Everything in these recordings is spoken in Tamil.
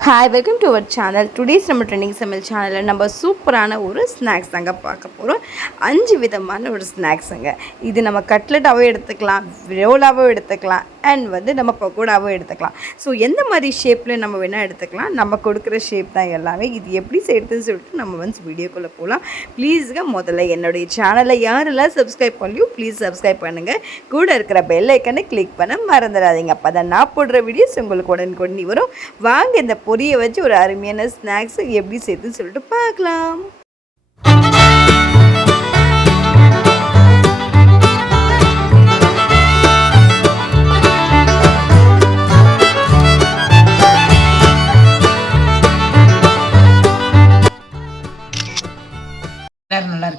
Hi welcome to our channel today's நம்ம ட்ரெண்டிங் சமையல் சேனலில் நம்ம சூப்பரான ஒரு ஸ்நாக்ஸ் தாங்க பார்க்க போகிறோம் அஞ்சு விதமான ஒரு ஸ்நாக்ஸுங்க இது நம்ம கட்லெட்டாகவும் எடுத்துக்கலாம் ரோலாகவும் எடுத்துக்கலாம் அண்ட் வந்து நம்ம பக்கோடாவும் எடுத்துக்கலாம். ஸோ எந்த மாதிரி ஷேப்பில் நம்ம வேணால் எடுத்துக்கலாம். நம்ம கொடுக்குற ஷேப் தான் எல்லாமே. இது எப்படி செய்யறதுன்னு சொல்லிட்டு நம்ம வந்து வீடியோக்குள்ளே போகலாம் ப்ளீஸுங்க முதல்ல என்னுடைய சேனலை யாரெல்லாம் சப்ஸ்கிரைப் பண்ணலையோ ப்ளீஸ் சப்ஸ்கிரைப் பண்ணுங்கள் கூட இருக்கிற பெல் ஐக்கனை கிளிக் பண்ண மறந்துடாதீங்க. அப்போ தான் நான் போடுற வீடியோஸ் உங்களுக்கு உடனுக்குடனே வரும். வாங்க இந்த பொரிய வச்சு ஒரு அருமையான ஸ்நாக்ஸை எப்படி செய்யுதுன்னு சொல்லிட்டு பார்க்கலாம்.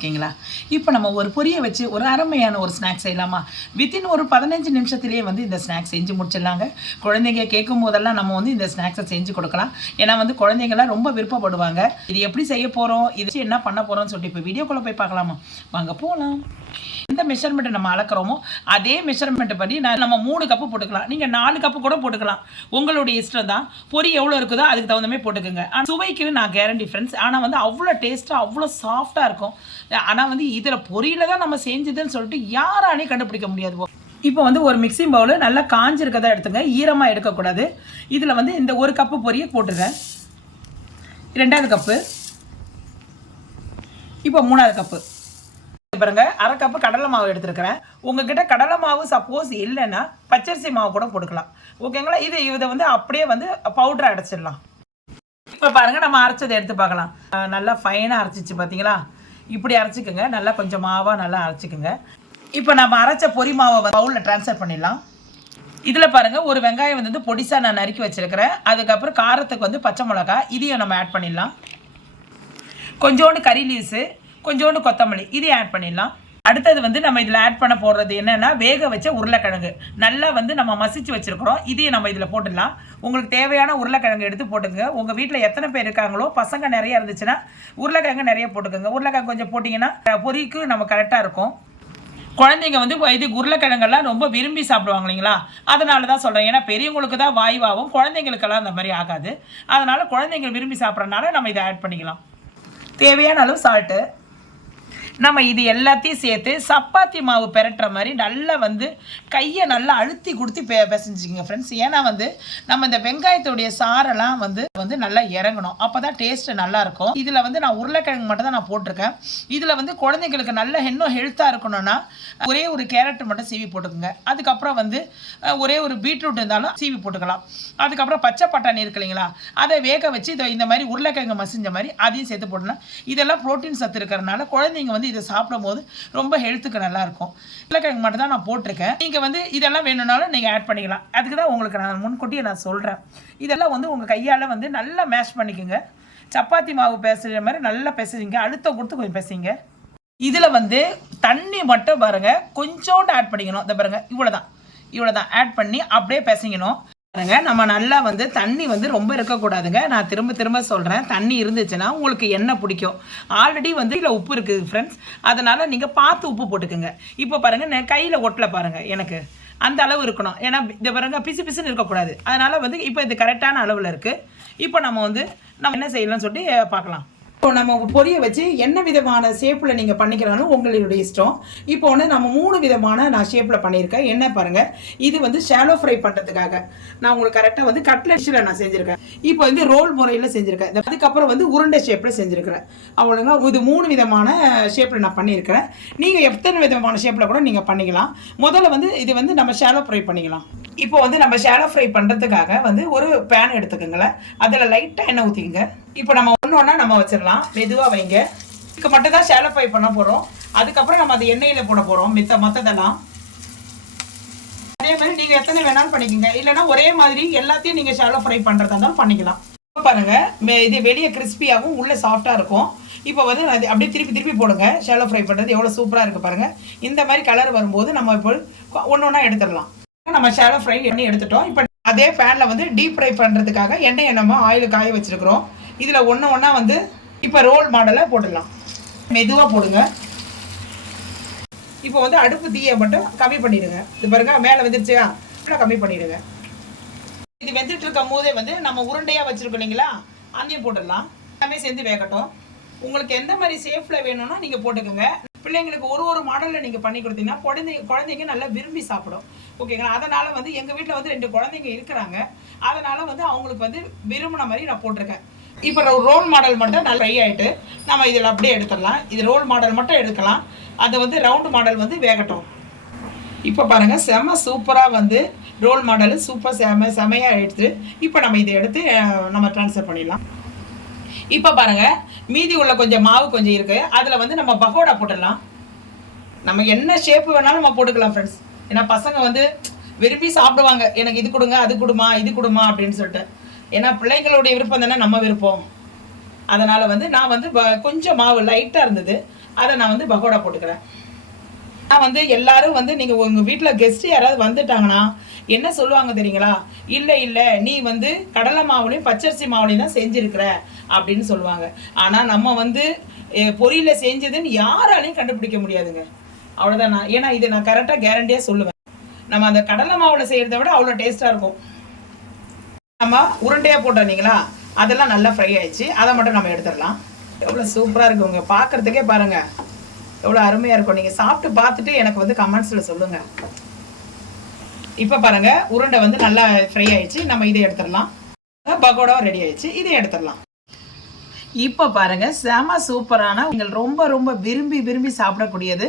ஓகேங்களா? இப்போ நம்ம ஒரு பொரியை வச்சு ஒரு அருமையான ஒரு ஸ்நாக்ஸ் செய்யலாமா? வித்தின் ஒரு பதினஞ்சு நிமிஷத்துலேயே வந்து இந்த ஸ்நாக்ஸ் செஞ்சு முடிச்சிடலாங்க. குழந்தைங்க கேட்கும் போதெல்லாம் நம்ம வந்து இந்த ஸ்நாக்ஸை செஞ்சு கொடுக்கலாம். ஏன்னா வந்து குழந்தைங்களாம் ரொம்ப விருப்பப்படுவாங்க. இது எப்படி செய்ய போகிறோம் இது வச்சு என்ன பண்ண போகிறோம்னு சொல்லிட்டு இப்போ வீடியோக்குள்ளே போய் பார்க்கலாமா? வாங்க போகலாம் எந்த மெஷர்மெண்ட்டை நம்ம அளக்குறோமோ அதே மெஷர்மெண்ட் படி நான் நம்ம மூணு கப்பு போட்டுக்கலாம். நீங்கள் நாலு கப்பு கூட போட்டுக்கலாம். உங்களுடைய இஷ்டம் தான். பொரி எவ்வளோ இருக்குதோ அதுக்கு தகுந்த மாதிரி போட்டுக்கோங்க. ஆனால் சுவைக்கு நான் கேரண்டி ஃப்ரெண்ட்ஸ் ஆனால் வந்து அவ்வளோ டேஸ்ட்டாக அவ்வளோ சாஃப்டாக இருக்கும். ஆனால் வந்து இதில் பொரியில தான் நம்ம செஞ்சதுன்னு சொல்லிட்டு யாராலையும் கண்டுபிடிக்க முடியாது இப்போ வந்து ஒரு மிக்சிங் பவுல் நல்லா காஞ்சிருக்கதான் எடுத்துங்க. ஈரமாக எடுக்கக்கூடாது. இதில் வந்து இந்த ஒரு கப்பு பொரியை போட்டுருங்க. ரெண்டாவது கப்பு இப்போ மூணாவது கப்பு பாருங்க. அரை கப்பு கடலை மாவு எடுத்துருக்கிறேன். உங்ககிட்ட கடலை மாவு சப்போஸ் இல்லைன்னா பச்சரிசி மாவு கூட போட்டுக்கலாம். ஓகேங்களா இது இதை வந்து அப்படியே வந்து பவுடரை அடைச்சிடலாம். இப்போ பாருங்க நம்ம அரைச்சதை எடுத்து பார்க்கலாம். நல்லா ஃபைனாக அரைச்சிச்சு பார்த்தீங்களா இப்படி அரைச்சிக்கோங்க. நல்லா கொஞ்சம் மாவாக நல்லா அரைச்சிக்கோங்க. இப்போ நம்ம அரைச்ச பொரி மாவை பவுலில் ட்ரான்ஸ்ஃபர் பண்ணிடலாம். இதில் பாருங்கள் ஒரு வெங்காயம் வந்து பொடிசாக நான் நறுக்கி வச்சுருக்கிறேன். அதுக்கப்புறம் காரத்துக்கு வந்து பச்சை மிளகா இதையும் நம்ம ஆட் பண்ணிடலாம். கொஞ்சோண்டு கறி லீவ்ஸு கொஞ்சோண்டு கொத்தமல்லி இதையும் ஆட் பண்ணிடலாம். அடுத்தது வந்து நம்ம இதில் ஆட் பண்ண போடுறது என்னென்னா வேக வச்ச உருளைக்கிழங்கு. நல்லா வந்து நம்ம மசிச்சு வச்சுருக்கிறோம். இதையும் நம்ம இதில் போட்டுடலாம். உங்களுக்கு தேவையான உருளைக்கிழங்கு எடுத்து போட்டுக்கோங்க. உங்கள் வீட்டில் எத்தனை பேர் இருக்காங்களோ பசங்க நிறைய இருந்துச்சுன்னா உருளைக்கிழங்கு நிறைய போட்டுக்கோங்க. உருளைக்கிழங்கு கொஞ்சம் போட்டிங்கன்னா பொறிக்கு நம்ம கரெக்டாக இருக்கும். குழந்தைங்க வந்து இது உருளைக்கிழங்கெல்லாம் ரொம்ப விரும்பி சாப்பிடுவாங்க இல்லைங்களா? அதனால தான் சொல்கிறேன் ஏன்னா பெரியவங்களுக்கு தான் வாய்வாகும் குழந்தைங்களுக்கெல்லாம் அந்த மாதிரி ஆகாது. அதனால் குழந்தைங்க விரும்பி சாப்பிட்றதுனால நம்ம இதை ஆட் பண்ணிக்கலாம். தேவையான அளவு சால்ட்டு நம்ம இது எல்லாத்தையும் சேர்த்து சப்பாத்தி மாவு பெரட்டுற மாதிரி நல்லா வந்து கையை நல்லா அழுத்தி கொடுத்து பெ பிசைஞ்சிங்க ஃப்ரெண்ட்ஸ் ஏன்னா வந்து நம்ம இந்த வெங்காயத்துடைய சாரெல்லாம் வந்து வந்து நல்லா இறங்கணும். அப்போ தான் டேஸ்ட்டு நல்லாயிருக்கும் இதில் வந்து நான் உருளைக்கிழங்கு மட்டும் தான் நான் போட்டிருக்கேன். இதில் வந்து குழந்தைங்களுக்கு நல்ல இன்னும் ஹெல்த்தாக இருக்கணும்னா ஒரே ஒரு கேரட் மட்டும் சீவி போட்டுக்கோங்க. அதுக்கப்புறம் வந்து ஒரே ஒரு பீட்ரூட் இருந்தாலும் சீவி போட்டுக்கலாம். அதுக்கப்புறம் பச்சை பட்டாணி இருக்கு இல்லைங்களா? அதை வேக வச்சு இதை இந்த மாதிரி உருளைக்கிழங்கு மசிஞ்ச மாதிரி அதையும் சேர்த்து போடலாம் இதெல்லாம் ப்ரோட்டீன் சத்து இருக்கிறனால குழந்தைங்க வந்து இதை சாப்பிடும்போது ரொம்ப ஹெல்த்துக்கு நல்லாயிருக்கும். உருளைக்கிழங்கு மட்டும் தான் நான் போட்டிருக்கேன். நீங்கள் வந்து இதெல்லாம் வேணும்னாலும் நீங்கள் ஆட் பண்ணிக்கலாம். அதுக்கு தான் உங்களுக்கு நான் முன்கூட்டியே நான் சொல்கிறேன் இதெல்லாம் வந்து உங்கள் கையால் வந்து நல்லா மேஷ் பண்ணிக்கோங்க. சப்பாத்தி மாவு பேசுகிற மாதிரி நல்லா பிசைஞ்சிங்க அழுத்தம் கொடுத்து கொஞ்சம் பேசுங்க இதில் வந்து தண்ணி மட்டும் பாருங்க. கொஞ்சோண்டு ஆட் பண்ணிக்கணும். இந்த பாருங்க. இவ்வளோ தான் ஆட் பண்ணி அப்படியே பிசைங்கணும் பாருங்க நம்ம நல்லா வந்து தண்ணி வந்து ரொம்ப இருக்கக்கூடாதுங்க. நான் திரும்ப திரும்ப சொல்கிறேன் தண்ணி இருந்துச்சுன்னா உங்களுக்கு எண்ணெய் பிடிக்கும்? ஆல்ரெடி வந்து இதில் உப்பு இருக்குது ஃப்ரெண்ட்ஸ் அதனால் நீங்கள் பார்த்து உப்பு போட்டுக்கோங்க. இப்போ பாருங்கள் நான் கையில் ஒட்டலை பாருங்கள் எனக்கு. அந்த அளவு இருக்கணும். ஏன்னா இந்த பாருங்க பிசு பிசுன்னு இருக்கக்கூடாது. அதனால் வந்து இப்போ இது கரெக்டான அளவில் இருக்குது இப்போ நம்ம வந்து நம்ம என்ன செய்யலாம்னு சொல்லிட்டு பார்க்கலாம். இப்போ நம்ம பொரிய வச்சு என்ன விதமான ஷேப்பில் நீங்கள் பண்ணிக்கிறாலும் உங்களுடைய இஷ்டம். இப்போ வந்து நம்ம மூணு விதமான நான் ஷேப்பில் பண்ணியிருக்கேன். என்ன பாருங்கள் இது வந்து ஷாலோ ஃப்ரை பண்ணுறதுக்காக நான் உங்களுக்கு கரெக்டாக வந்து கட்லட்ஸில் நான் செஞ்சுருக்கேன். இப்போ வந்து ரோல் முறையில் செஞ்சுருக்கேன். அதுக்கப்புறம் வந்து உருண்டை ஷேப்பில் செஞ்சுருக்கிறேன். அவ்வளோங்க இது மூணு விதமான ஷேப்பில் நான் பண்ணியிருக்கிறேன். நீங்கள் எத்தனை விதமான ஷேப்பில் கூட நீங்கள் பண்ணிக்கலாம். முதல்ல வந்து இது வந்து நம்ம ஷாலோ ஃப்ரை பண்ணிக்கலாம். இப்போ வந்து நம்ம ஷாலோ ஃப்ரை பண்ணுறதுக்காக வந்து ஒரு பேன் எடுத்துக்கோங்களேன். அதில் லைட்டாக எண்ணெய் ஊற்றிக்கங்க இப்போ நம்ம ஒன்று ஒன்றா நம்ம வச்சிடலாம். மெதுவாக வைங்க. இதுக்கு மட்டும் தான் ஃப்ரை பண்ண போகிறோம் அதுக்கப்புறம் நம்ம அது எண்ணெயில் போட போகிறோம் மித்த மற்றதெல்லாம் அதே மாதிரி நீங்கள் எத்தனை வேணாலும் பண்ணிக்கோங்க. இல்லைன்னா ஒரே மாதிரி எல்லாத்தையும் நீங்கள் ஷாலோ ஃப்ரை பண்ணுறதா இருந்தாலும் பண்ணிக்கலாம். இப்போ மே- இது வெளியே கிறிஸ்பியாகவும் உள்ளே சாஃப்டாக இருக்கும். இப்போ வந்து அது அப்படியே திருப்பி திருப்பி போடுங்க. ஷாலோ ஃப்ரை பண்ணுறது எவ்வளோ சூப்பராக இருக்குது பாருங்கள் இந்த மாதிரி கலர் வரும்போது நம்ம இப்போ ஒன்று ஒன்றா எடுத்துடலாம். நம்ம ஷாலோ ஃப்ரை பண்ணி எடுத்துட்டோம். இப்போ அதே பேனில் வந்து டீப் ஃப்ரை பண்ணுறதுக்காக எண்ணெயை நம்ம ஆயில் காய வச்சிருக்கிறோம். இதில் ஒன்று ஒன்றா வந்து இப்போ ரோல் மாடலை போட்டுடலாம். மெதுவாக போடுங்க. இப்போ வந்து அடுப்பு தீயை மட்டும் கம்மி பண்ணிடுங்க. இது பாருங்க மேலே வந்துருச்சா? கம்மி பண்ணிடுங்க. இது வெந்துட்டு இருக்கும் போதே வந்து நம்ம உருண்டையாக வச்சுருக்கோம் இல்லைங்களா? அதையும் போட்டுடலாம். எல்லாமே சேர்ந்து வேகட்டும். உங்களுக்கு எந்த மாதிரி சேஃபில் வேணும்னா நீங்கள் போட்டுக்கோங்க. பிள்ளைங்களுக்கு ஒரு ஒரு மாடலில் நீங்கள் பண்ணி கொடுத்தீங்கன்னா குழந்தைங்க குழந்தைங்க நல்லா விரும்பி சாப்பிடும். ஓகேங்களா அதனால் வந்து எங்கள் வீட்டில் வந்து ரெண்டு குழந்தைங்க இருக்கிறாங்க. அதனால் வந்து அவங்களுக்கு வந்து விரும்பின மாதிரி நான் போட்டிருக்கேன். இப்போ ரோல் மாடல் மட்டும் நல்லா ஃப்ரை ஆகிட்டு நம்ம இதில் அப்படியே எடுத்துடலாம். இது ரோல் மாடல் மட்டும் எடுக்கலாம். அதை வந்து ரவுண்டு மாடல் வந்து வேகட்டும். இப்போ பாருங்கள் செம சூப்பராக வந்து ரோல் மாடல் சூப்பர் செம செமையாக எடுத்து இப்போ நம்ம இதை எடுத்து நம்ம ட்ரான்ஸ்ஃபர் பண்ணிடலாம். இப்போ பாருங்கள் மீதி உள்ள கொஞ்சம் மாவு கொஞ்சம் இருக்குது அதில் வந்து நம்ம பகோடா போட்டுடலாம். நம்ம என்ன ஷேப்பு வேணாலும் நம்ம போட்டுக்கலாம் ஃப்ரெண்ட்ஸ் ஏன்னா பசங்க வந்து விரும்பி சாப்பிடுவாங்க. எனக்கு இது கொடுங்க அது கொடுமா இது கொடுமா அப்படின்னு சொல்லிட்டு. ஏன்னா பிள்ளைங்களுடைய விருப்பம் தானே நம்ம விருப்பம். அதனால் வந்து நான் வந்து கொஞ்சம் மாவு லைட்டாக இருந்தது. அதை நான் வந்து பகோடா போட்டுக்கிறேன். நான் வந்து எல்லாரும் வந்து நீங்கள் உங்கள் வீட்டில் கெஸ்ட்டு யாராவது வந்துட்டாங்கன்னா என்ன சொல்லுவாங்க தெரியுங்களா? இல்லை இல்லை நீ வந்து கடலை மாவுலையும் பச்சரிசி மாவுலையும் தான் செஞ்சுருக்கிற அப்படின்னு சொல்லுவாங்க. ஆனால் நம்ம வந்து பொரியல செஞ்சதுன்னு யாராலையும் கண்டுபிடிக்க முடியாதுங்க. அவ்வளோதான் நான் ஏன்னா இதை நான் கரெக்டாக கேரண்டியாக சொல்லுவேன். நம்ம அந்த கடலை மாவில் செய்கிறத விட அவ்வளோ டேஸ்ட்டாக இருக்கும். நம்ம உருண்டையாக போட்டோம் இல்லைங்களா அதெல்லாம் நல்லா ஃப்ரை ஆயிடுச்சு. அதை மட்டும் நம்ம எடுத்துடலாம். எவ்வளோ சூப்பராக இருக்கு உங்க பார்க்குறதுக்கே பாருங்கள் எவ்வளோ அருமையாக இருக்கும். நீங்கள் சாப்பிட்டு பார்த்துட்டு எனக்கு வந்து கமெண்ட்ஸில் சொல்லுங்கள் இப்போ பாருங்க. உருண்டை வந்து நல்லா ஃப்ரை ஆயிடுச்சு. நம்ம இதை எடுத்துடலாம். பகோடாவும் ரெடி ஆயிடுச்சு. இதை எடுத்துடலாம். இப்போ பாருங்க செம சூப்பரான நீங்கள் ரொம்ப ரொம்ப விரும்பி விரும்பி சாப்பிடக்கூடியது.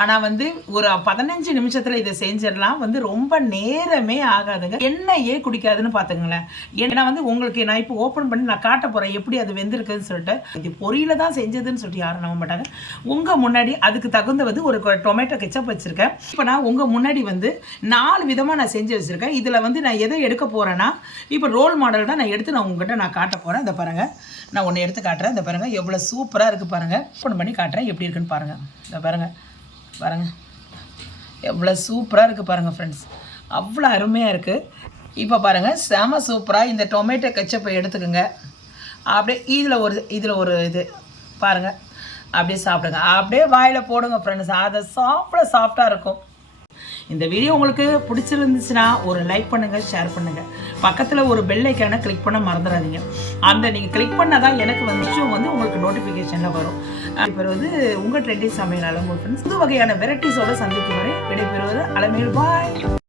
ஆனால் வந்து ஒரு பதினஞ்சு நிமிஷத்தில் இதை செஞ்சிடலாம். வந்து ரொம்ப நேரமே ஆகாதுங்க. எண்ணெயே குடிக்காதுன்னு பார்த்துங்களேன் ஏன்னா வந்து உங்களுக்கு நான் இப்போ ஓப்பன் பண்ணி நான் காட்ட போகிறேன் எப்படி அது வெந்திருக்குன்னு சொல்லிட்டு. இது பொரியல தான் செஞ்சதுன்னு சொல்லிட்டு யாரும் நம்ப மாட்டாங்க. உங்கள் முன்னாடி அதுக்கு தகுந்த வந்து ஒரு டொமேட்டோ கெச்சப் வச்சுருக்கேன். இப்போ நான் உங்கள் முன்னாடி வந்து நாலு விதமாக நான் செஞ்சு வச்சுருக்கேன். இதில் வந்து நான் எதை எடுக்க போகிறேன்னா இப்போ ரோல் மாடல் தான் நான் எடுத்து நான் உங்ககிட்ட நான் காட்ட போகிறேன் இந்த பாருங்கள் நான் ஒன்று எடுத்து காட்டுறேன். இந்த பாருங்கள் எவ்வளோ சூப்பராக இருக்குது பாருங்கள் ஓப்பன் பண்ணி காட்டுறேன் எப்படி இருக்குன்னு பாருங்கள் இந்த பாருங்கள் பாருங்கள் எவ்வளோ சூப்பராக இருக்குது பாருங்கள் ஃப்ரெண்ட்ஸ் அவ்வளோ அருமையாக இருக்குது இப்போ பாருங்கள் செம சூப்பராக இந்த டொமேட்டோ கெச்சப்பை எடுத்துக்கோங்க. அப்படியே இதில் ஒரு இதில் ஒரு இது பாருங்கள் அப்படியே சாப்பிடுங்க. அப்படியே வாயில் போடுங்க ஃப்ரெண்ட்ஸ் அதை சாப்பிட சாஃப்டாக இருக்கும். இந்த வீடியோ உங்களுக்கு பிடிச்சிருந்துச்சுன்னா ஒரு லைக் பண்ணுங்கள் ஷேர் பண்ணுங்கள் பக்கத்தில் ஒரு பெல் ஐக்கானை கிளிக் பண்ண மறந்துடாதீங்க. அந்த நீங்கள் கிளிக் பண்ணால் தான் எனக்கு வந்துச்சு வந்து உங்களுக்கு நோட்டிஃபிகேஷனில் வரும். இப்போ வந்து உங்கள் ட்ரெண்டிங் சமையல் உங்கள் ஃப்ரெண்ட்ஸ் புது வகையான வெரைட்டிஸோட சந்திக்கும் வரை விடைபெறுவது அலமேல். பாய்